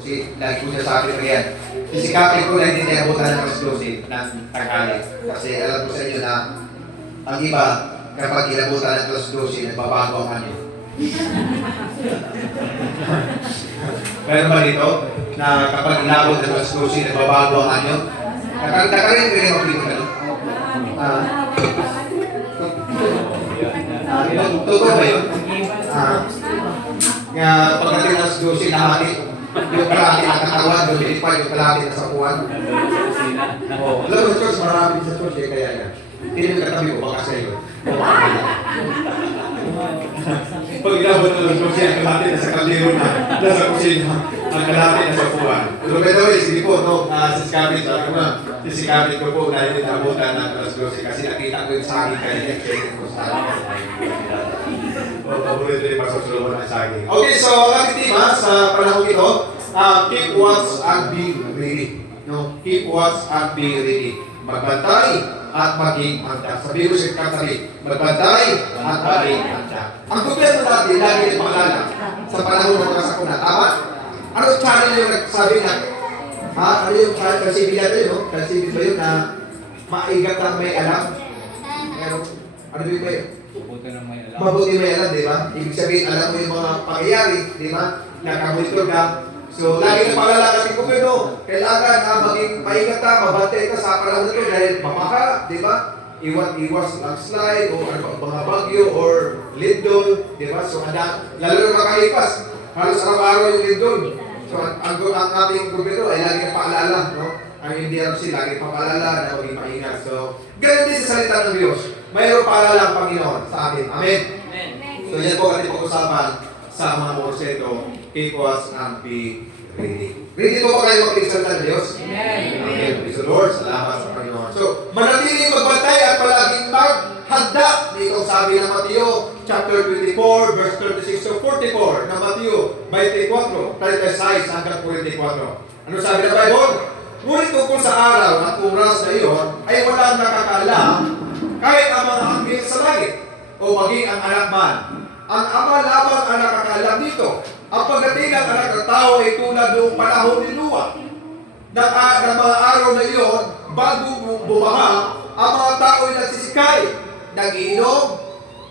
Kasi lagi ko niya sa akin yan. Sisikapin ko na hindi niya abutan ng alas 12 ng tanghali. Kasi alam ko sa inyo na ang iba, kapag inabutan ng alas 12, nagbabago ang anyo. Pero ba dito, na kapag inabot ng alas 12, nagbabago ang anyo? Nakarin ko yung mag-click ka. Totoo ba yun? Pagdating ng alas 12, nahati. Yung kalahati ng katawan, lumilip pa yung kalahati na sapuan. Oo. Alam mo, church, marami sa church, kaya yan. Hindi mo katabi ko, baka sa'yo. Pag inabot ng church, ang kalahati na sa kaldero na, nasa kusina, ang kalahati na sapuan. Pero by the way, sige po, no, sisikapin ko po dahil inabutan ng alas 12 kasi nakita ko yung saging kanina, check ko sa akin. Paborito yung pagsusulungan ng saging. Okay, so ang ating tema sa panahon ito, keep watch and be ready. No? Keep watch and be ready. Magbantay at maging handa. Sabi ko sa katabi, magbantay at maging handa. Ang gobyerno natin, lagi yung pangalan sa panahon ng mga sakuna. Tama? Ano yung channel yung nagsabi na? Ano yung channel? Kasi bilya rin, no? Kasi ba yun na maigat ang may alam? Ano yung ba yun? Mabuti may alam, di ba? Ibig sabihin, alam mo yung mga pangyayari, di ba? Nakamonitor ka. So, lagi na paalala kasi kung ano, kailangan maging maingat ka, mabantay ka sa panahon ito dahil mamaha, di ba? Iwas landslide o mga bagyo or lindol, di ba? So, lalo na makalipas, halos araw-araw yung lindol. So, ang ating gobyerno ay lagi na paalala, no? Ang NDRC, lagi na paalala na maging maingat. So, ganun din sa salita ng Diyos. Mayroon paalala ang Panginoon sa atin. Amen? Amen. So, yan po ating pag-usapan sa mga porseto. Keep us and be ready. Ready po ba kayo makiksalita ng Diyos? Amen. Amen. Praise the Lord. Salamat sa Panginoon. So, manatiling magbantay at palaging maghanda. Dito sabi ng Mateo, chapter 24, verse 36 to 44. Ng Mateo 24, 36 hanggang 44. Ano sabi ng Bible? Ngunit tungkol sa araw at oras na iyon, ay walang nakakaalam kahit ang mga anghel sa langit o maging ang anak man. Ang Ama lamang ang nakakaalam dito. Ang pagdating ng anak ng tao ay tulad noong panahon ni Noah. Ng mga araw na iyon, bago bumaha, ang mga tao ay nagsisikay, nag-iinom,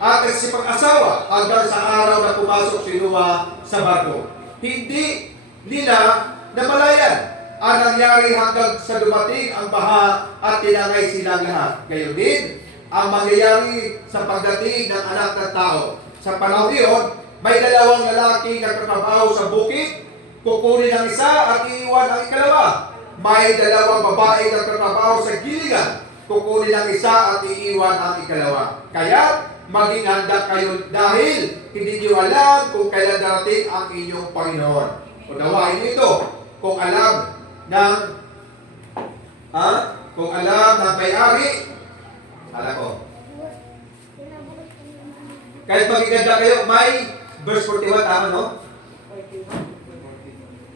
at nagsipag-asawa hanggang sa araw na pumasok si Noah sa barko. Hindi nila namalayan ang nangyari hanggang sa dumating ang baha at tinangay silang lahat. Gayon din, ang mangyayari sa pagdating ng anak ng tao. Sa panahon iyon, may dalawang lalaking nagtatrabaho sa bukid, kukunin ang isa at iiwan ang ikalawa. May dalawang babae nagtatrabaho sa giligan, kukunin ang isa at iiwan ang ikalawa. Kaya, maging handa kayo dahil hindi niyo alam kung kailan darating ang inyong Panginoon. Unawain niyo ito, kung alam ng may-ari, ko. Kahit magiganda kayo, may verse 41, tama no?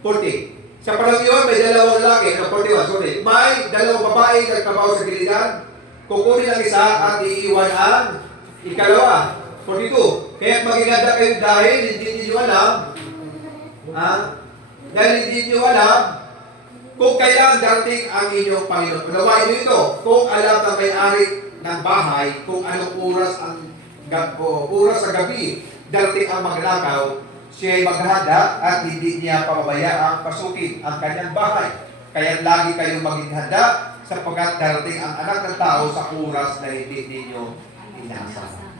40. Sa panahon yun, may dalawang lalaki, 41, sorry. May dalawang babae nagtrabaho sa giligan, kukunin ang isa at iiwan ang ikalawa. 42. Kaya magiganda kayo dahil hindi niyo alam, kung kailan darating ang inyong Panginoon. Unawain niyo ito, kung alam ng may-ari ng bahay, kung anong oras sa gabi darating ang magnakaw, siya ay maghanda at hindi niya pababayaan pasukin ang kanyang bahay. Kaya lagi kayong maging handa sapagkat darating ang anak ng tao sa oras na hindi ninyo inaasahan.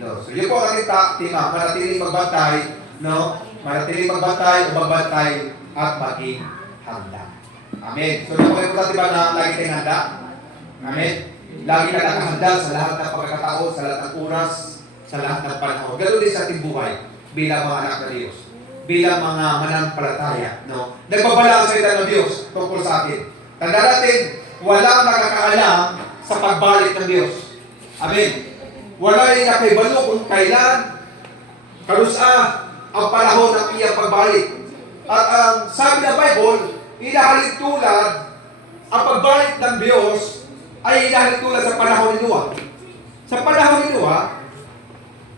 No? So yun po ang ating tema, manatiling magbantay, no? Manatiling magbantay at maging handa. Amen. So napakay po natin ba na lagi tayong handa? Amen. Lagi na nakahanda sa lahat ng pagkakataon, sa lahat ng oras, sa lahat ng panahon. Ganun din sa ating buhay bilang mga anak ng Diyos, bilang mga mananampalataya. No? Nagbabala ang salita ng Diyos tungkol sa atin. Tanda natin, walang nakakaalam sa pagbalik ng Diyos. Amen. Wala rin nakibalo kung kailan, karusa ang panahon ng iyang pagbalik. At ang sabi ng Bible, inahalin tulad ang pagbalik ng Diyos ay inahalin tulad sa panahon ni Noah. Sa panahon ni Noah,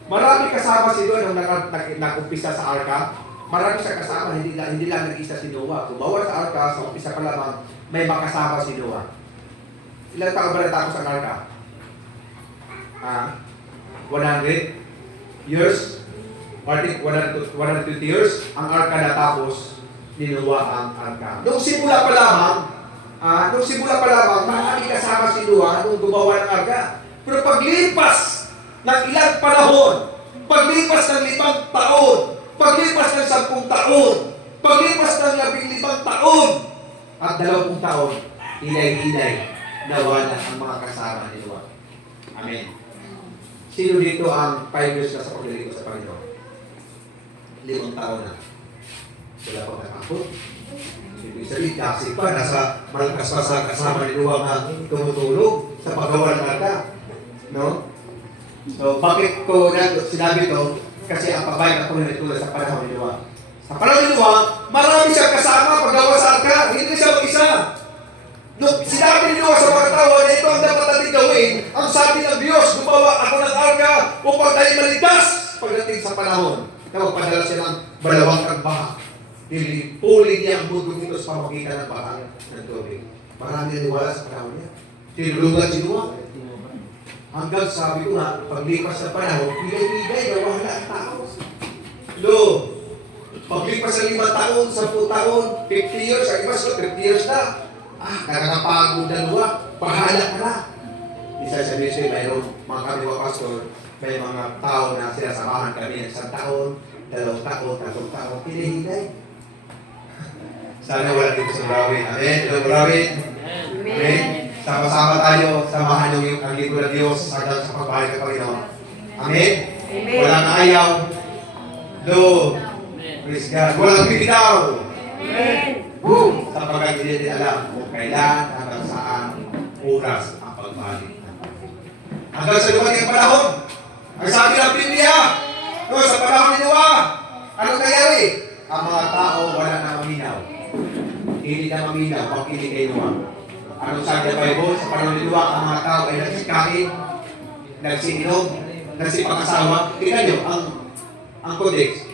marami kasama si Noah nung nakumpisa sa arka. marami sa kasama, hindi lang nag-isa si Noah. Gumawa sa arka, sa umpisa pa lamang, may makasama si Noah. Ilang taon ba natapos ang arka? 100 years? 120 years, ang arka natapos ni Noah ang arka. Nung simula pa lamang, marami kasama si Noah nung gumawa ng arka. Pero paglipas ng ilang panahon, paglipas ng 5 taon, paglipas ng 10 taon, paglipas ng 15 taon, at 20 taon, hilay-hilay, nawala ang mga kasama ni Noah. Amen. Sino dito ang 5 years na sa paglilingkod sa Panginoon? 5 taon na. Wala pang nakakot. Ibig sabihin, kasi pa, nasa malakas pa sa kasama ni Noah na tumutulog sa paggawa ng arka. No? So, bakit ko sinabi ito? Kasi ang pagbayad ako na ito sa panahon ni Noah. Sa panahon ni Noah, marami siyang kasama paggawa sa arka. Hindi siya mag-isa. Nung sinabi ni Noah sa mga tao na ito ang dapat natin gawin, ang sabi ng Diyos, gumawa ako ng arka upang tayo maligtas pagdating sa panahon. Magpadala siya ng balawang baha. Puli niya ang mundo nito sa pamagitan ng baha ng tubig. Marami naniwala sa panahon niya. Tinulungan si Noah. Hanggang sabi ko nga, paglipas ng panahon, bigay-bigay, nawala ang tao. Paglipas ng 5 taon, 10 taon, 50 years, ang iba 50 years na. Nakakapagod na Noah, pahala ka na. Isa sa ministry, mayroon mga kami mga pastor, may mga tao na sinasamahan kami ng 1 taon, 2 taon, 3 taon, hinihintay. Sana wala dito sa Brawin. Amen. Hello, Brawin. Amen. Sama-sama tayo, samahan yung ang lingkod ng Diyos hanggang sa pagbalik ng Panginoon. Amen. Walang ayaw. Praise God. Walang bibitaw. Amen. Sapagkat hindi natin alam kung kailan hanggang saan oras ang pagbalik. Hanggang sa dumating ang panahon. Ang sabi ng Biblia, sa panahon ni Noah, anong nangyari? Ang mga tao wala na maminaw. Hindi na maminaw pag hindi kay Noah. Anong sabi ng Bible? Sa panahon ni Noah, ang mga tao ay nagsikain, nagsininom, nagsipag-asawa. Tingnan nyo, ang codex.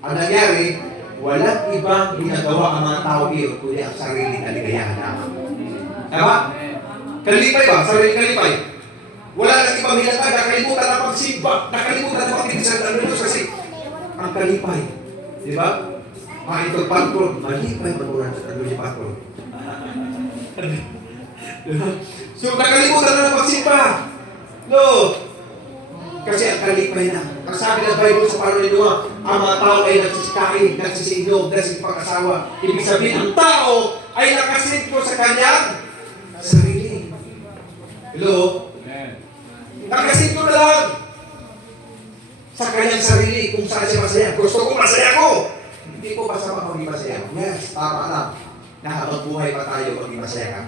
Ang nangyari, walang ibang ginagawa ang mga tao iyon kundi ang sariling kaligayahan lamang. Tama? Kalipay ba? Sariling kalipay. Wala nang ibang hinatag, nakalimutan na pagsimba, nakalimutan na pagkikisan ng Diyos kasi ang kalipay. Di ba? Mga ito patron, malipay manulan sa Diyos si patron. So, nakalimutan na ng pagsimba. Kasi ang kalipay na. Ang sabi ng Bible sa panahon ni Noah, ang mga tao ay nagsisikain, nagsisiinom, nagsipag-asawa. Ibig sabihin, ang tao ay nakasintro sa kanyang sarili. Hello? Nakasintro na lang sa kanyang sarili kung saan siya masaya. Gusto ko masaya ko. Hindi ko masama kung hindi masaya. Yes, tama lang. Na habang buhay pa tayo kung hindi masaya ka.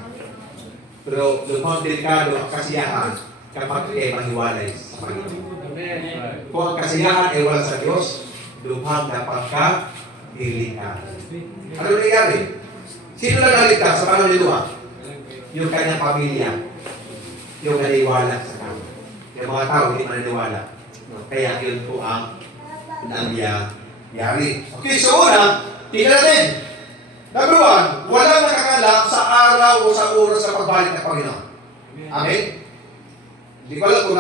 Pero lumang delikado ang kasiyahan kapag ay mahiwalay sa Panginoon. Kung ang kasiyahan ay wala sa Diyos, lumang dapat ka iligtas. Ano nangyari? Sino na naligtas sa panahon ni Noah? Yung kanyang pamilya. Yung naniwala sa kanya. Yung mga tao hindi maniniwala. Kaya yun po ang nangyari. Okay, so una, tingnan natin. Number 1, walang nakakalap sa araw o sa oras sa pagbalik ng Panginoon. Amen? Hindi ko alam kung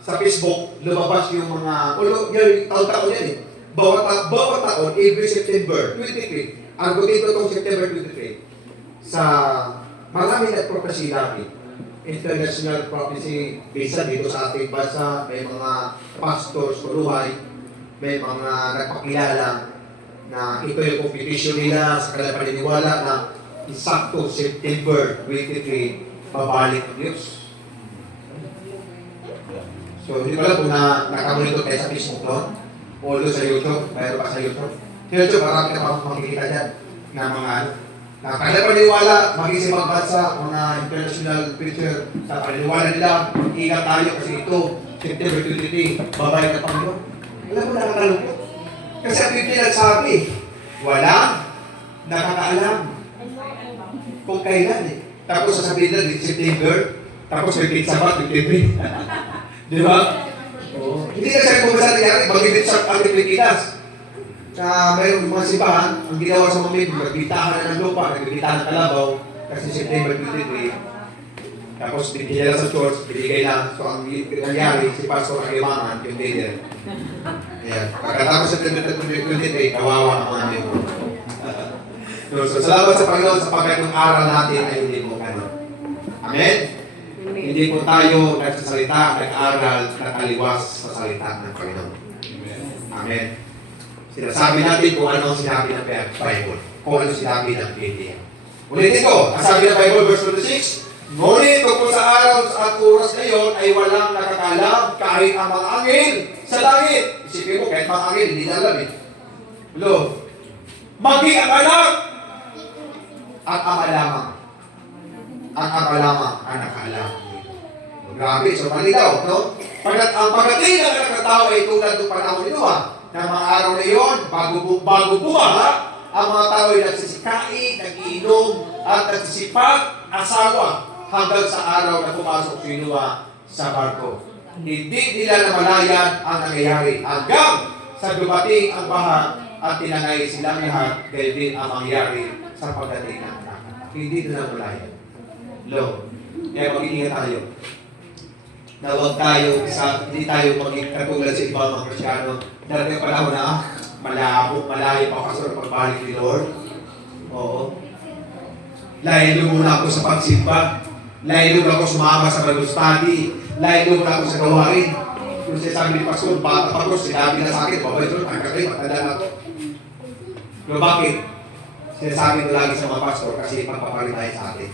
sa Facebook, lumabas yung mga, yung taon-taon yan eh. Bawat taon, every September 23. Ang dito itong September 23. Sa marami nag-prophecy namin. International prophecy visa dito sa ating bansa, may mga pastors, kuruhay, may mga nagpakilala na ito yung competition nila sa kanilang paniniwala na isakto September 23, babalik ang Diyos. So, hindi ko alam kung nakamonitor kayo sa Facebook doon o doon sa YouTube, mayroon pa sa YouTube. Sa YouTube, marami ka pa makikita dyan na mga na kanilang paniniwala, maging sa bansa, mga international preacher, sa paniniwala nila, ingat tayo kasi ito, September 23, babalik ang Panginoon. Alam mo, nakakalungkot. Kasi ang Biblia nagsabi, walang nakakaalam kung kailan eh. Tapos sasabihin na, September, tapos repeat Sabat, 23. Di ba? Oh. Hindi na siya kung saan nangyari, mag-repeat sa Pilipinas. sa mayroong mga simbahan, ang ginawa sa mga membro, nagbitahan na ng lupa, nagbitahan ng kalabaw, kasi September 23, tapos binigyan lang sa church, binigay lang. So ang nangyari, si Pastor ang imaman, yung leader. Ayan. Pagkatapos sa 23, kawawa ang mga membro. So salamat sa Panginoon sa pagkakong aral natin ay hindi mo ganun. Amen? Hindi po tayo nagsasalita, nag-aral, nakaliwas sa salita ng Panginoon. Amen. Sinasabi natin kung ano ang sinabi ng Bible, kung ano sinabi ng Biblia. Ulitin ko, ang sabi ng Bible, verse 26, ngunit tungkol sa araw at oras na iyon ay walang nakakalam kahit ang mga angel sa langit. Isipin mo, kahit mga angel, hindi na alam eh. Hello? Maging ang anak at ama lamang. Ang ama lamang ang nakaalam. Grabe, so malinaw, no? Ang pagdating ng anak ng tao ay tulad ng panahon ni Noah, na mga araw na iyon, bago bumaha, ang mga tao ay nagsisikain, nag-iinom, at nagsisipag, asawa, hanggang sa araw na pumasok si Noah sa barko. Hindi nila namalayan ang nangyayari hanggang sa dumating ang baha at tinangay silang lahat, gaya din ang mangyayari sa pagdating ng anak. Hindi nila namalayan. Lo, kaya mag-iingat tayo. Na huwag tayo, hindi tayo maging katulad sa ibang mga Kristyano. Dahil yung panahon na, malayo pa kasi ang pagbalik ni Lord. Oo. Layo muna ako sa pagsimba. Layo muna ako sumama sa Bible study. Layo muna ako sa gawain. Yung sinasabi ni Pastor, bata pa ko, sinabi na sa akin, babay ito, pagkakay, matanda na ito. Pero bakit? Sinasabi ko lagi sa mga pastor kasi pagpapalit tayo sa atin.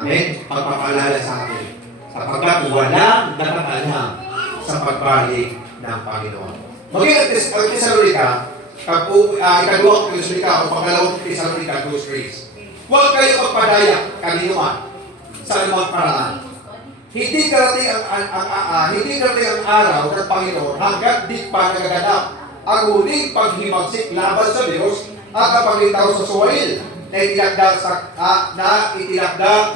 Amen? Pagpapalala sa atin. Sapagkat walang nakakalam sa pagbalik ng Panginoon. Maging ang Thessalonica, ikaduhang Thessalonica o pangalawang Thessalonica, 2:3. Huwag kayo magpadaya kanino man sa anumang paraan. Hindi darating ang araw ng Panginoon hanggat di pa nagaganap ang huling paghimagsik laban sa Diyos at kapangitaw sa suwail na itinakda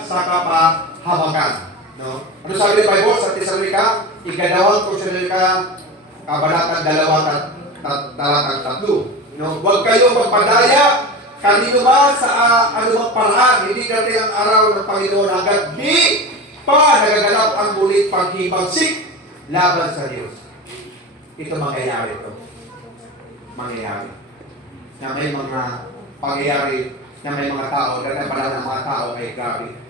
sa kapahamakan. No? Ano sabi ng Bible sa Thessalonica? Ikadawang Thessalonica, kabanatang 2, talatang 3. No? Huwag kayo magpadaya kanino ba sa anumang paraan. Hindi darating ang araw ng Panginoon hanggat di pa nagaganap ang muling paghimagsik laban sa Diyos. Ito mangyayari ito. Mangyayari. Na may mga pangyayari na may mga tao, dahil pala ng mga tao ay grabe.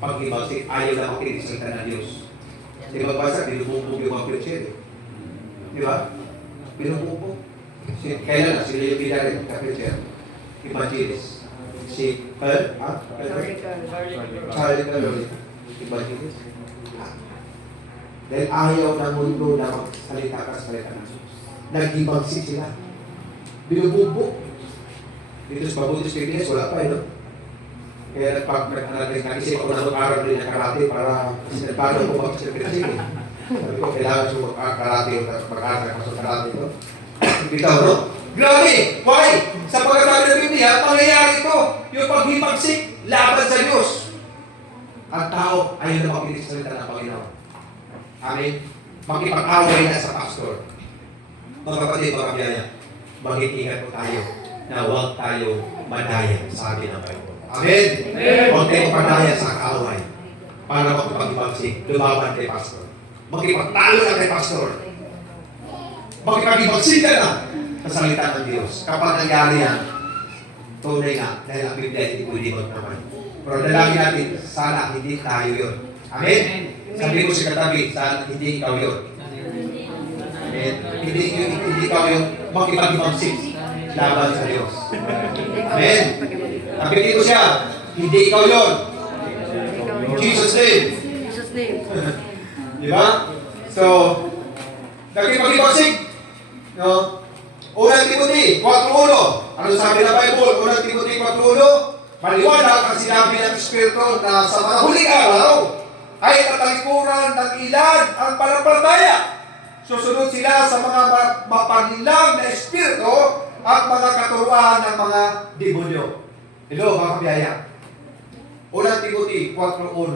Paghimagsik, ayaw na makinig sa salita ng Diyos. Di ba basa, binubugbog yung mga preacher. Di ba? Binubugbog. Kailan na, sila yung pinari, ka-preacher. Evangelist. Si Charlie Calori. Evangelist. Dahil ayaw ng mundo na magsalita ka sa salita ng Diyos. Naghimagsik sila. Binubugbog. Dito sa Pabutis Pilipinas, wala pa no? Kaya nag-isip ako na mag-aral din ng karate para paano ko mag-sirpilasi. Sabi ko, kailangan ko mag-karate o mag-aral ka sa karate ito. Bitaw, no? Grabe! Why? Sa pagkasabi ng Biblia, pangyayari ito. Yung paghimagsik laban sa Diyos. Ang tao ayaw na makinig sa salita ng Panginoon. Amen? Makipag-away na sa pastor. Mga kapatid, mga kabiyaya, mag-iingat po tayo na huwag tayo madaya, sabi ng Bible. Amen? Huwag tayo madaya sa kaaway para makipag-ibagsik, lumaban kay pastor. Makipagtalo na kay pastor. Makipag-ibagsik ka na sa salita ng Diyos. Kapag nangyari yan, tunay na, dahil ang Biblia hindi pwede naman. Pero dalangin natin, sana hindi tayo yun. Amen? Sabi ko sa katabi, sana hindi ikaw yun. Amen? Hindi ikaw yun, makipag-ibagsik laban sa Diyos. Amen? Napitin ko siya, hindi ikaw yun. In Jesus' name. Jesus' name. Di ba? So, nakipag-ibagsik. No? Unang Timothy 4:1. Ano sabi ng Bible? Unang Timothy 4:1. Maliwanag ang sinabi ng Espiritu na sa mga huling araw ay tatalikuran ng ilan ang panampalataya. Susunod sila sa mga mapanilang na espiritu at mga katuruan ng mga demonyo. Hello, mga kabiyaya. Unang Timothy 4:1.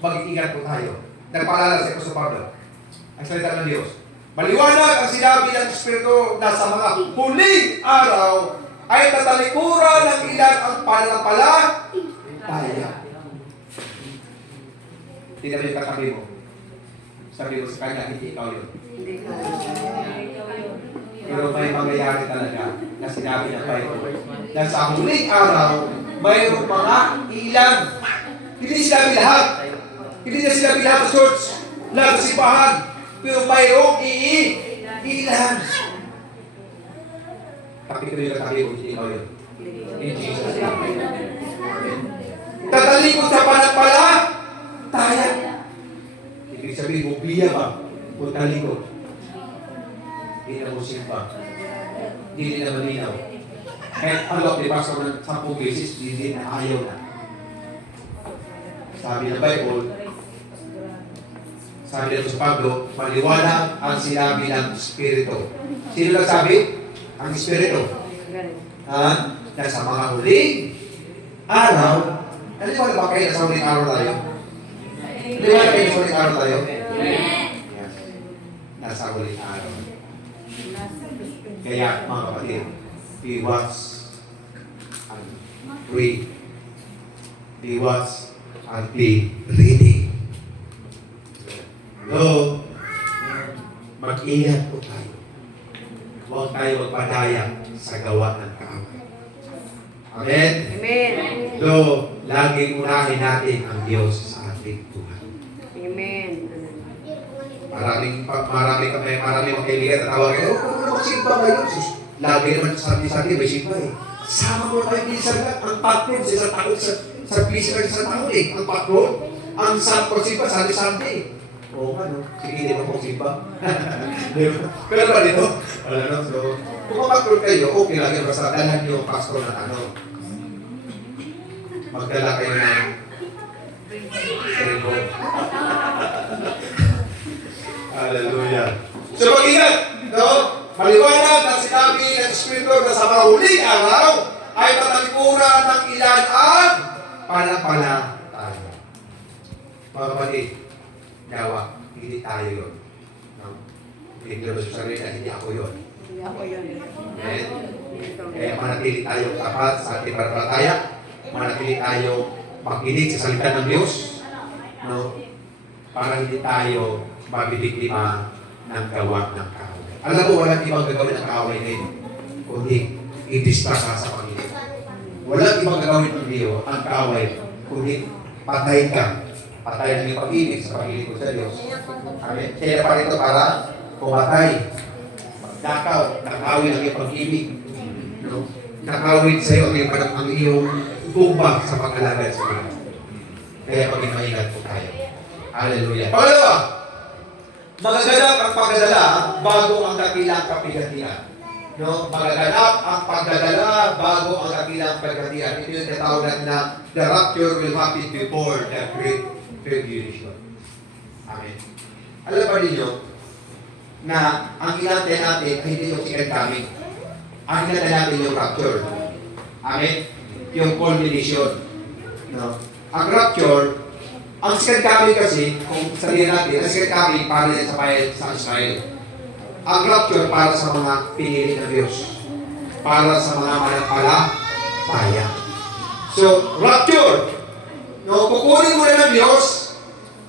Mag-iingat po tayo. Nagpaalala si Apostol Pablo. Ang salita ng Diyos. Maliwanag ang sinabi ng Espiritu na sa mga huling araw ay tatalikuran ng ilan ang pananampalataya. Tingnan mo yung katabi mo. Sabi mo sa kanya, hindi ikaw yun. Pero may mangyayari talaga na sinabi ng Bible na sa huling araw, mayroong mga ilan. Hindi sinabi lahat. Hindi na sinabi lahat sa church, lahat sa simbahan. Pero mayroong ilan. Kapit ko yung katabi mo, hindi ikaw yun. In Jesus' name. Tatalikod sa pananampalataya. Ibig sabihin mo, biya ba? O talikod? Hindi na mo simpa. Hindi na malinaw. Kahit alok ni Pastor ng 10 beses, hindi na ayaw na. Sabi ng Bible, sabi ng sa Pablo, maliwanag ang sinabi ng Espiritu. Sino nagsabi? Ang Espiritu. Na sa mga huling araw, naliwala ba kayo na sa huling araw tayo? Naliwala kayo na sa huling araw tayo? Yes. Nasa huling araw. Kaya mga kapatid, be watch and pray. Be watch and be ready. Hello? Mag-ingat po tayo. Huwag tayo magpadayang sa gawa ng kaaway. Amen? Amen. So, laging unahin natin ang Diyos sa ating buhay. Amen. Maraming mga kaibigan na tawag kayo, ano magsimba ngayon? Lagi naman sabi may simba eh. Sama mo tayo din sa ang patron sa isang taon, sa physical sa taon eh. Ang patron, ang simba, Sunday. Oo nga no, sige din ako simba. Pero ba dito? Wala no, so, kung mapatron kayo, okay lang yun. Basta dalan nyo pastor na ano. Magdala kayo ng rainbow. Hallelujah. So mag-ingat, no? Maliwanag ang sinabi ng Espiritu na sa mga huling araw ay tatalikuran ng ilan ang pananampalataya. Mga kapatid, gawa, hindi tayo yun. No? Hindi naman sa sarili na hindi ako yun. Hindi ako yun. Amen? Kaya manatili tayong tapat sa ating pananampalataya. Manatili tayong makinig sa salita ng Diyos. No? Para hindi tayo mabibiktima ng gawa ng kaaway. Alam mo, walang ibang gagawin ng kaaway ngayon, kundi i-distract ka sa Panginoon. Walang ibang gagawin ng Diyos, ang kaaway, kundi patayin ka. Patayin ang iyong pag-ibig sa Panginoon sa Diyos. Amen. Kaya pa rito para pumatay. Magdakaw, nakawin ang iyong pag-ibig. No? Nakawin sa iyo ang iyong tumbang sa pag-alagad sa Diyos. Kaya maging maingat po tayo. Hallelujah. Pangalawa, magaganap ang pagdadala bago ang dakilang kapigatian. No? Magaganap ang pagdadala bago ang dakilang kapigatian. Ito yung tinatawag natin na the rapture will happen before the great tribulation. Amen. Alam ba ninyo na ang inantay natin ay hindi yung second coming. Ang inantay natin yung rapture. Amen? Yung culmination. No? Ang rapture, ang second coming kasi, kung sabihin natin, ang second coming para sa bayan sa Israel. Ang rapture para sa mga pinili ng Diyos. Para sa mga mananampalataya. So, rapture. No, kukunin mo na ng Diyos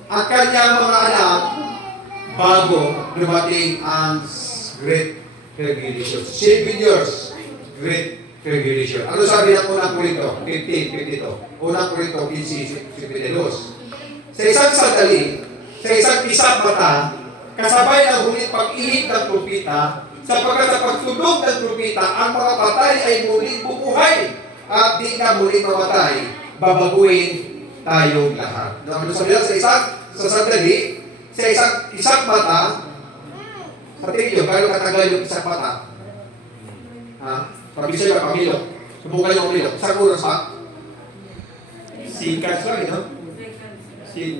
ang kanyang mga anak bago dumating ang Great Tribulation. 7 years, Great Tribulation. Ano sabi ng unang Korinto? 15:52. Unang Korinto 15:52. Sa isang sandali, sa isang isang mata, kasabay ang huling pag-ihip ng trumpeta, sapagkat sa pagtunog ng trumpeta, ang mga patay ay muling bubuhay at di na muling mamatay, babaguhin tayong lahat. No, ano sabi lang, sa sandali, sa isang mata, sa tingin nyo, gano'ng katagal yung isang mata? Ha? Pag-isa yung pamilok. Subukan yung pamilok. Isang oras pa? Sikas lang, no?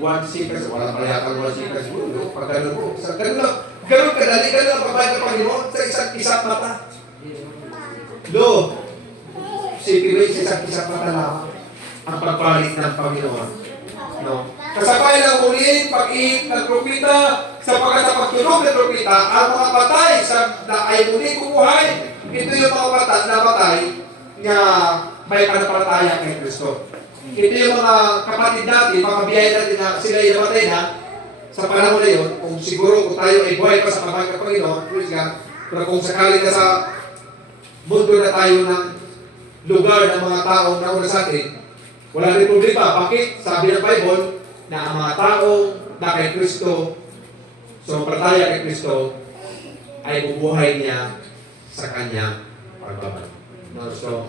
One seekers, wala pala yata one seekers mo, no? Pag gano'n mo, gano'n kadali, gano'n ang pabay ng Panginoon sa isang mata. Sipin mo sa isang mata lang ang pagbalik ng Panginoon. No? Kasabay ng ulit, pag-ihip ng propita, sapagkat sa pagtunog ng propita, ang mga patay na ay muli bubuhay. Ito yung mga patay na patay na may panampalataya kay Kristo. Ito yung mga kapatid natin, mga biyaya natin na sila ay namatay na sa panahon na yun. Kung siguro kung tayo ay buhay pa sa kamay ng Panginoon, praise God, pero kung sakali na sa mundo na tayo ng lugar ng mga taong nauna sa atin, wala rin problema. Bakit? Sabi ng Bible na ang mga taong na kay Kristo, so pataya kay Kristo, ay bubuhay niya sa kanyang pagbabalik. No? So,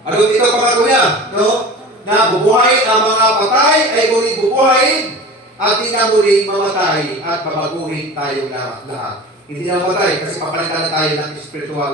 ano dito pangako niya? No? Na bubuhay ang mga patay ay muling bubuhayin at hindi na muling mamatay at pabaguhin tayo lahat. Hindi na mamatay kasi papalitan na tayo ng spiritual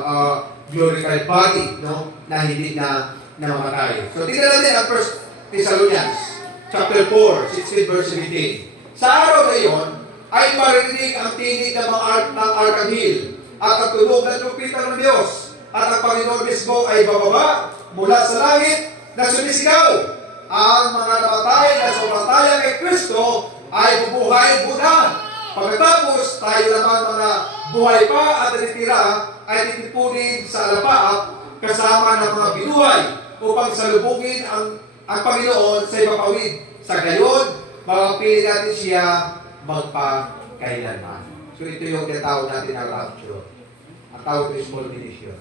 glorified body, no? Na hindi na mamatay. So, tingnan natin ang 1 Thessalonians chapter 4, 16 verse 17. Sa araw na iyon, ay marinig ang tinig ng arkanghel at ang tunog ng trumpeta ng Diyos. At ang Panginoon mismo ay bababa mula sa langit na sumisigaw. Ang mga namatay na sumataya kay Kristo ay bubuhay muna. Pagkatapos, tayo naman mga buhay pa at natitira ay titipunin sa alapaap kasama ng mga binuhay upang salubungin ang Panginoon sa ipapawid. Sa gayon, mapapili natin siya magpakailanman. So ito yung tinatawag natin na rapture. Ang tawag ito small ministry.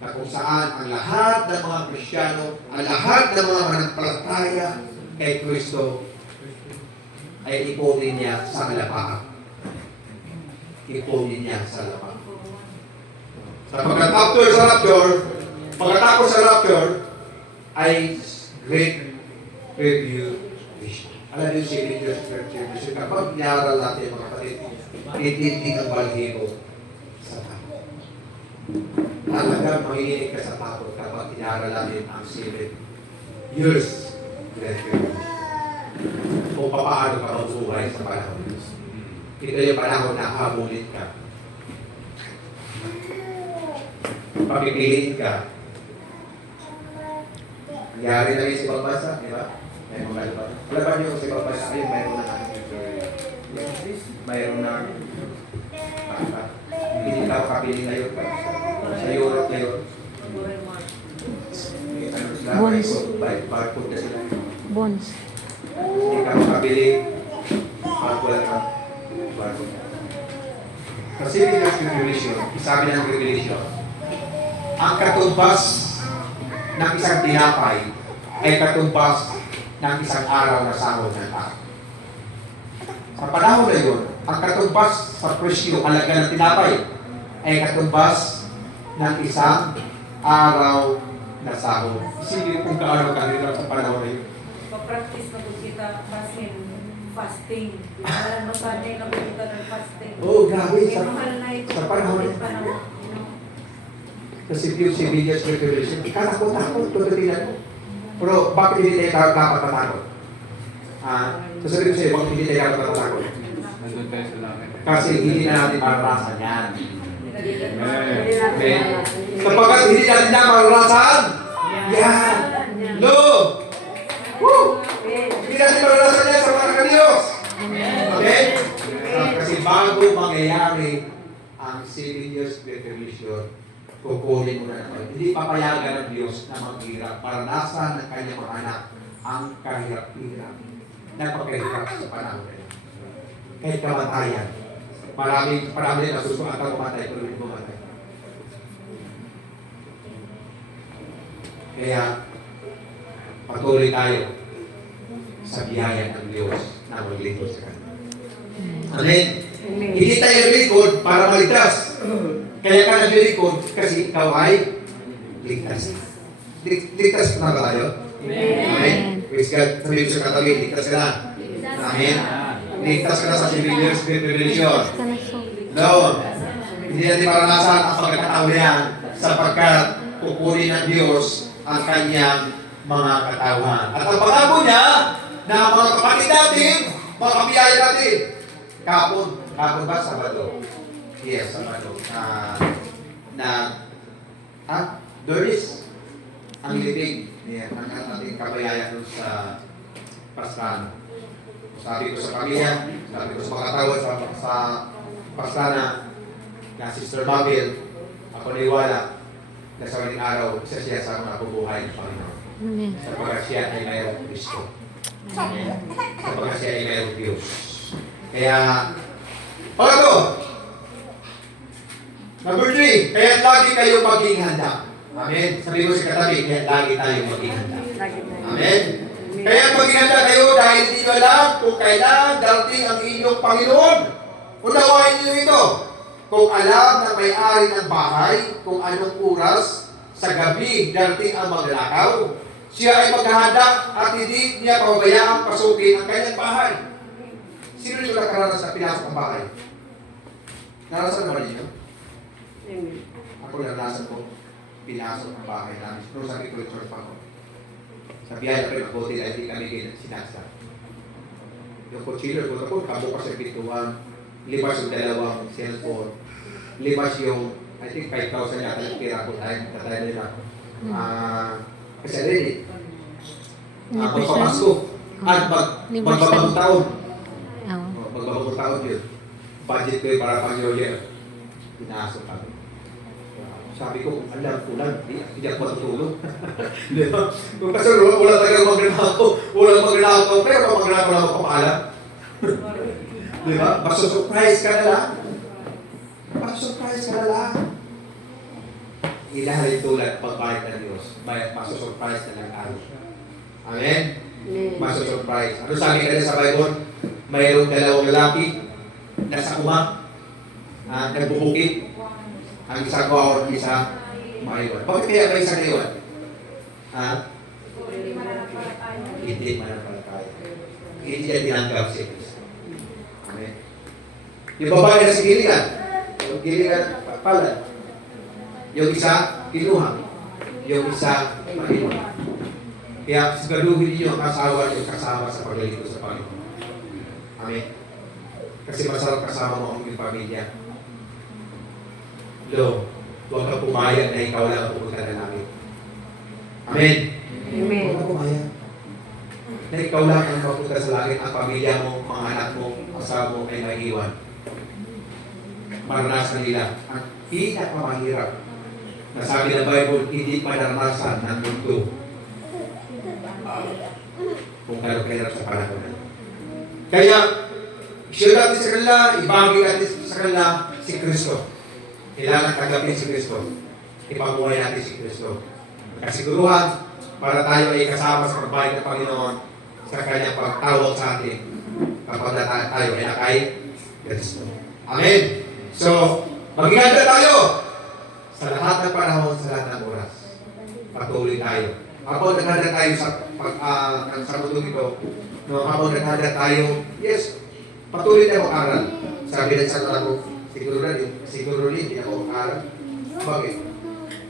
Na kung saan ang lahat ng mga Kristiyano, ang lahat ng mga manampalataya kay Kristo ay ipunin niya sa alapaap. Ipunin niya sa alapaap. Pagkatapos sa rapture, ay great tribulation. Alam niyo si Great Tribulation, kapag niyaral natin mga kapatid, titindig ang balhibo sa takot. Talagang mahihinig ka sa takot kapag niyaral natin ang 7 years Great Tribulation. Kung paano ka mabuhay sa panahon. Ito yung panahon na habulin ka. Papipiliin ka. Nangyari na rin sa ibang bansa, di ba? May mga lupa. Wala ba niyo sa ibang bansa? Ayun, mayroon na mayroon na hindi ka makapili ngayon pa. Sa Europe ngayon. Bonds. Barcode na sila. Bonds. Hindi ka makabili. Barcode ka. Barcode. Kasi bilang revelation, isabi ng revelation, ang katumbas ng isang tinapay ay katumbas ng isang araw na sahod ng tao. Sa panahon na yun, ang katumbas sa presyo halaga ng tinapay ay katumbas ng isang araw na sahod. Isipin kung kaano kanila sa panahon na yun. Pa-practice na po kita fasting. Alam mo sa niya na po kita ng fasting. Oo, grabe. Mahal na ito. Sa panahon na yun. Kasi yung civilians revelation, takot, tutulungan mo. Pero bakit hindi tayo dapat matakot? Sasabihin ko sa'yo, bakit hindi tayo dapat matakot? Nandun tayo sa langit. Kasi hindi na natin maranasan yan. Okay? Kapag hindi natin na maranasan, yan. No! Woo! Hindi natin maranasan yan sa mga ka-Diyos. Okay? Kasi bago mangyayari ang 7 years revelation, kukunin mo na naman. Hindi papayagan ng Diyos na maghirap para nasa ng kanyang mga anak ang kahirap-hirap na pagkahirap sa panahon na yun. Kahit kamatayan. Marami na susunod ang pumatay, pero hindi pumatay. Kaya, patuloy tayo sa biyaya ng Diyos na maglingkod sa Kanya. Amen? Hindi tayo naglingkod para maligtas. Kaya ka naglilingkod kasi ikaw ay ligtas. Ligtas na ba tayo? Amen. Praise God. Sabihin ko sa Katolik, ligtas ka na. Amen. Ligtas ka na sa 7 years revelation. No. Hindi natin maranasan ang pagkakataon yan sapagkat kukunin ng Diyos ang kanyang mga katawan. At ang pangako niya na mga kapatid natin, mga kabiyaya natin, kapon ba? Sabado. Yes, Sabado. Doris, ang libing. Yeah, ang ating kabayaya doon sa Pastrana. Sabi ko sa pamilya, sabi ko sa mga tawad sa Pastrana, na Sister Mabel, ako naiwala na sa maling araw, isa siya sa mga bubuhay ng Panginoon. Sapagkat siya ay mayroong Kristo. Amen. Sapagkat siya ay mayroong Diyos. Kaya, ito! Number 3, kaya lagi kayo maging handa. Amen. Sabi ko sa katabi, kaya lagi tayo maging handa. Lagi tayo. Amen. Kaya maging handa kayo dahil hindi nyo alam kung kailan darating ang inyong Panginoon. Unawain niyo ito. Kung alam ng may-ari ng bahay kung anong oras sa gabi darating ang maglakaw, siya ay maghahanda at hindi niya pababayaan pasukin ang kanyang bahay. Sino nyo nakaranas na pinasok ang bahay? Narasan naman ninyo? Amen. Ako naranasan ko, pinasok ang bahay namin. Pero sabi ko, church pa ako. Sa biyaya ko, nagbuti dahil hindi kami sinasa. Yung kuchilo, kung ako, kabukas sa bituan, libas yung dalawang cellphone, libas yung, I think 5,000 yata, tira ko tayo nila. Kasi rin magpamasko at magbabagong taon. Magbabagong taon yun. Budget ko para pang New Year. Pinasok kami. Sabi ko, alam ko lang, hindi ako matutulog. Di ba? Kung kasi wala talaga magnanakaw, walang magnanakaw, pero kung magnanakaw lang ako paalam. Di ba? Maso-surprise ka na lang. Maso-surprise ka na lang. Ilahay tulad pagbalik ng Diyos. Maso-surprise na lang tayo. Amen? Maso-surprise. Ano sabi ka sa Bible? Mayroong dalawang lalaki na sa uma, nagbubukit. Ang isang kawawat, isa maiwan. Bakit kaya ba isang maiwan? Hindi manampalataya. Hindi niya tinanggap si Kristo. Amen. Yung babae na si Gilingan, yung Gilingan pala. Yung isa, kinuha. Yung isa, maiwan. Kaya siguraduhin niyo ang kasawa niyo kasama sa paglilingkod sa Panginoon. Amen. Kasi masarap kasama mo ang iyong pamilya. Lo, huwag kang pumayag na ikaw lang ang pupunta na namin. Amen. Amen. Huwag kang pumayag na ikaw lang ang pupunta sa langit, ang pamilya mo, mga anak mo, asawa mo ay maiiwan. Maranasan nila ang pinakamahirap na sabi ng Bible, hindi maranasan ng mundo kung kano kahirap sa panahon na. Kaya, i-share natin sa kanila, ibagi natin sa kanila si Kristo. Kailangan tanggapin si Kristo. Ipabuhay natin si Kristo. Kasiguruhan para tayo ay kasama sa pagbalik ng Panginoon sa kanyang pagtawag sa atin kapag tayo ay nakay Kristo. Amen. So, maghihanda tayo sa lahat ng panahon, sa lahat ng oras. Patuloy tayo. Habang naghanda tayo sa mundo ito, no, habang naghanda tayo, yes, patuloy tayo mag-aral. Sabi ng isang anak ko, siguro rin, hindi ako mag-aral. Bakit?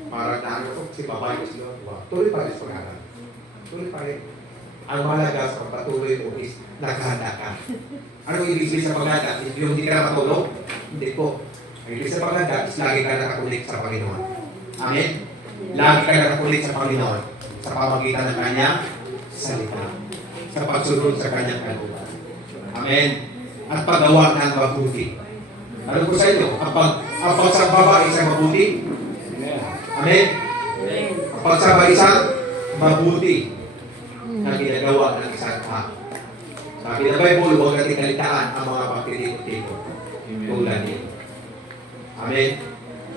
Para na ko, si babae ko sila, tuloy pa rin sa pag-aral. Tuloy pa rin. Ang mahalaga sa pagpatuloy mo is naghanda ka. Ano ibig sabihin sa paghanda? Yung hindi ka na matulog? Hindi po. Ang ibig sa paghanda is lagi ka nakakulik sa Panginoon. Amen? Lagi ka nakakulik sa Panginoon sa pamagitan ng kanyang salita. Sa pagsunod sa kanyang kalooban. Amen? At paggawa ng mabuti. Ano ko sa inyo? Ang pagsamba isang mabuti. Amen? Ang pagsamba isang mabuti na ginagawa ng isang tao. Sabi ng Bible, huwag natin kalitaan ang mga pagtitikot-tikot. Tulad niyo. Amen?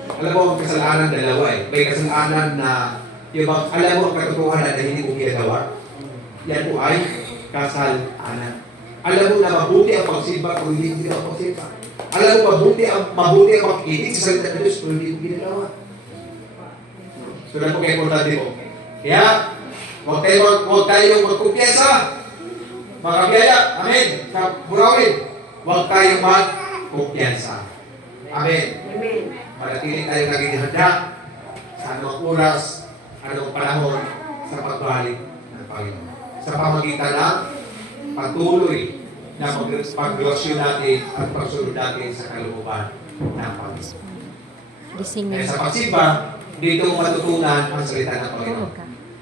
Alam mo, ang kasalanan dalawa eh. May kasalanan na alam mo ang katotohanan na hindi mo ginagawa. Yan po ay kasalanan. Alam mo na mabuti ang pagsimba kung hindi mo ang pagsimba. Alam mo mabuti ang pag-ibig sa salita ng Diyos kung hindi mo ginagawa. So, lang po kayo importante mo. Kaya, huwag tayong magkumpiyansa. Mga kabiyaya, amen. Sa Burawin, huwag tayong magkumpiyansa. Amen. Amen. Manatili tayo naging handa sa anumang oras, anumang panahon sa pagbalik ng Panginoon. Sa pamagitan ng patuloy na pagrelasyon natin at pagsunod natin sa kalooban ng Panginoon. Kaya sa pagsimba, dito mo matutunan ang salita ng Panginoon.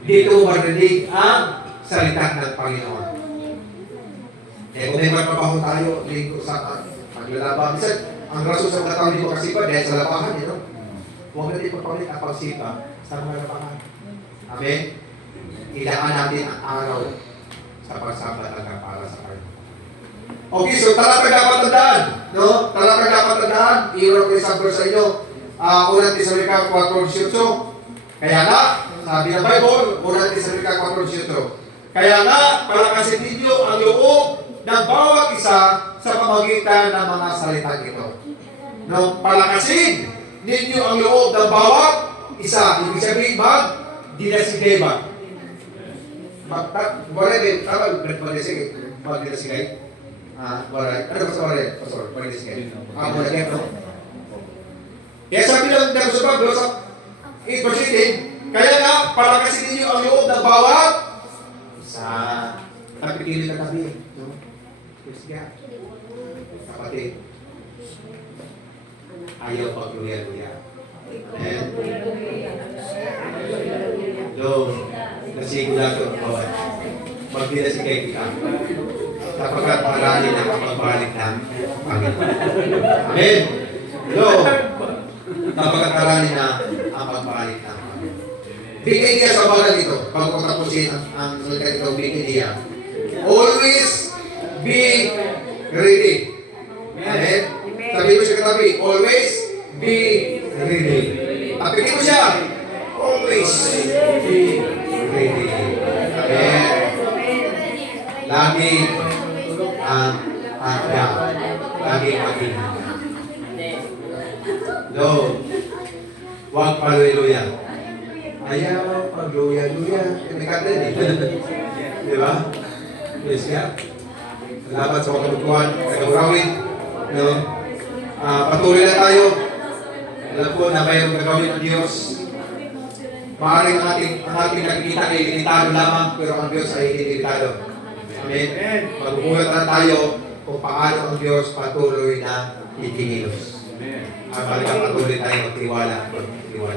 Dito mo marinig ang salita ng Panginoon. Eh, kung may magpapaho tayo, linggo sa paglalaban. Minsan, ang rason sa mga tao dito kasi ba, dahil sa labahan, you know? Huwag natin pagpapalik ang pagsipa sa mga labahan. Amen? Kailangan natin ang araw sa pagsabat hanggang para sa Kanya. Okay, so talatang dapat tandaan, no? Talatang dapat tandaan, iwan ko isang verse sa inyo. Unang Tesalonica 4:18. Kaya nga, sabi ng Bible, unang Tesalonica 4:18. Kaya nga, palakasin ninyo ang loob ng bawat isa sa pamagitan ng mga salitang ito. No, palakasin ninyo ang loob ng bawat isa. Ibig sabihin, dinastigay ba? Dinastigay? Waray. Ano ba sa waray? Pastor, dinastigay. Muna kayo, no? Kaya sabi ng Nagusabag, sa 8:18, kaya nga, palakasin ninyo ang loob ng bawat isa. Tapikilit na tabi. No? Yes, nga. Kapatid. Ayaw pagluya-luya. And, nasigula ko ang bawat. Pag dinasigay kita, sapagkat marami na pagbalik ng Panginoon. Amen? Sapagkat marami na ang pagbalik ng Panginoon. Bigay niya sa balat ito, bago ko tapusin ang salita ito, bigay niya. Always be ready. Amen? Sabi mo siya katabi, always be ready. Tapikin mo siya. Always be ready. Amen? Lagi ang handa. Lagi maging. No. Huwag paluya-luya. Ayaw pagluya-luya. Nagkaklan eh. Di ba? Yes, nga. Salamat sa mga kabutuhan. Kagawarawin. No? Patuloy na tayo. Alam ko na mayroong gagawin ng Diyos. Maaaring ang ating nakikita ay limitado lamang, pero ang Diyos ay ilimitado. Amen? Magbubuhat na tayo kung paano ang Diyos patuloy na itinilos. Balikan patuloy tayo magtiwala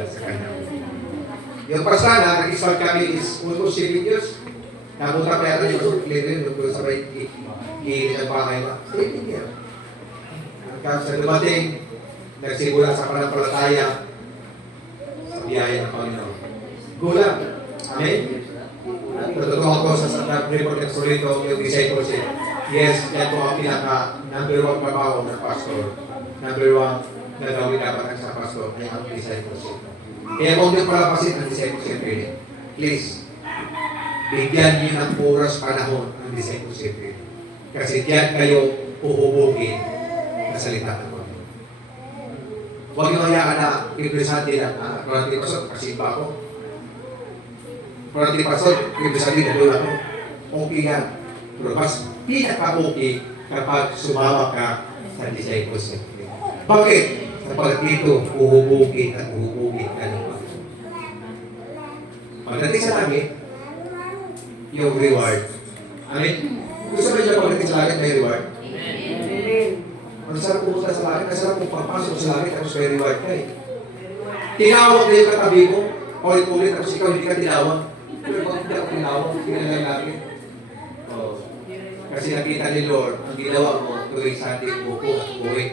sa Kanya. Yung pasana, nag-start kami is almost 7 years. Napunta pa yata yung clearing doon sa may gilid ng bahay na. 7 years. Hanggang sa dumating, nagsimula sa pananampalataya sa biyaya ng Panginoon. Gulang. Amen? Natutuwa ko sa report ng Solito, yung discipleship. Yes, yan po ang pinaka number 1 trabaho ng pastor. Number 1 na gawin dapat ang sa pastor ay ang discipleship. Kaya kung yung palapasin ang discipleship rin, please, bigyan niyo ng oras panahon ang discipleship rin. Kasi diyan kayo uhubugin na salita ng Panginoon. Huwag niyo hayaan na ipresante lang, kurante pastor, kasimba ako. Kurante pastor, ipresante na doon ako. Okay yan. Pero mas pinaka-okay kapag sumama ka sa discipleship rin. Bakit? Sapagkat ito, uhubugin at uhubugin ka ng Panginoon. Pagdating sa langit, yung reward. Amen? Gusto ba niya pagdating sa langit may reward? Amen. Ang sarap pumunta sa langit, ang sarap kung papasok sa langit, tapos may reward ka eh. Tinawag na yung katabi mo, ulit-ulit, tapos ikaw hindi ka tinawag. Pero bakit hindi ako tinawag? Hindi na lang langit. Kasi nakita ni Lord, ang ginawa mo, tuwing Sunday, buko at buwi.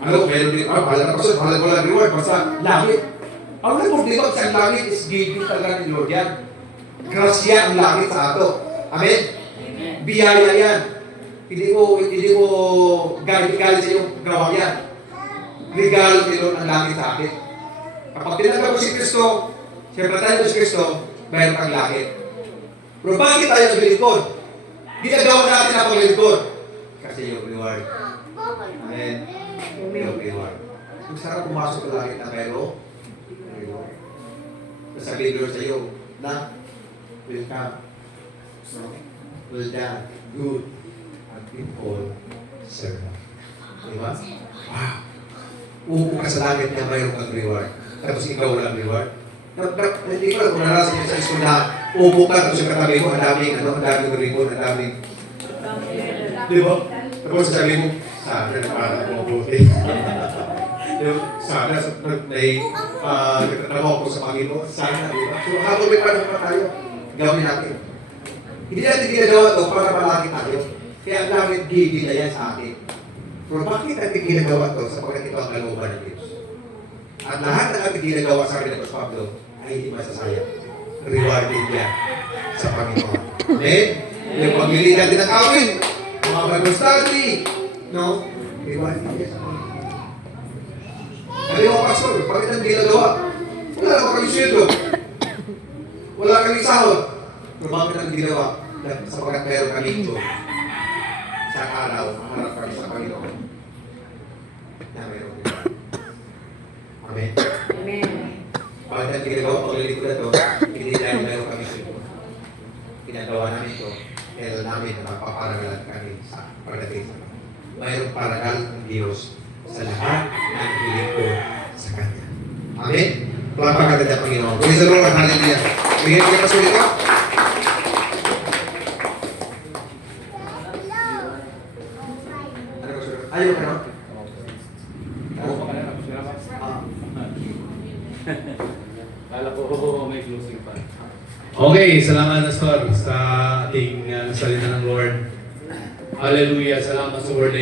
Ano, meron din, mahal na pasok, mahal ko lang reward, basta langit. Ang nagpulibag sa langit is giving talaga ni Lord yan. Grasya ang langit sa ato. Amen? Biyaya yan. Hindi ko galit sa iyong gawa yan. Regalo ni Lord ang langit sa akin. Kapag tinanggap mo si Kristo, siyempre tayo si Kristo, mayroon kang langit. Pero bakit tayo naglilingkod? Ginagawa natin ang paglilingkod. Kasi yung reward. Amen? Yung reward. Kung sarap pumasok sa langit na mayroon, reward. Sabihin Lord sa iyo, na, welcome. No? Well done. Good. And faithful servant. Diba? Wow. Uupo ka sa langit na mayroon kang reward. Tapos ikaw walang reward. Hindi ko lang kung narasan niyo sa school na uupo ka tapos yung katabi mo, ang daming reward, ang daming... Diba? Tapos sabi mo, sana na parang mabuti. Sana may nagtatrabaho ko sa Panginoon. Sana, diba? So habang may panahon pa tayo, gawin natin. Hindi natin ginagawa ito para malaki tayo. Kaya ang langit gigila yan sa atin. Pero bakit natin ginagawa ito? Sapagkat ito ang kalooban ng Diyos. At lahat ng ating ginagawa sa akin ng Pablo ay hindi masasayang. Rewarded yan sa Panginoon. Amen? Yung pagmili natin ng awin, mga Bible study, no? Rewarded yan sa Panginoon. Kaya pastor, bakit ang ginagawa? Wala naman kami sweldo. Wala kami sahod. Pero bakit ang ginawa? Sapagkat meron kami ito. Sa araw, maharap kami sa Panginoon. Na meron ito. Amen. Amen. Bakit ang ginagawa paglilid ko na ito? Hindi dahil meron kami sweldo. Ginagawa namin ito. Dahil namin na mapaparagalan kami sa pagdating sa Panginoon. Mayroong paragal ng Diyos sa lahat ng hilingkod sa Kanya. Amen? Palapagod na Panginoon. Praise the Lord. Hallelujah. Bigyan niya pa sa ulit ko. Ano ba sulit? Ayaw ka na? Ako pa kanina, tapos na ba? Kala ko may closing pa. Okay, salamat Pastor sa ating salita ng Lord. Hallelujah, salamat sa word na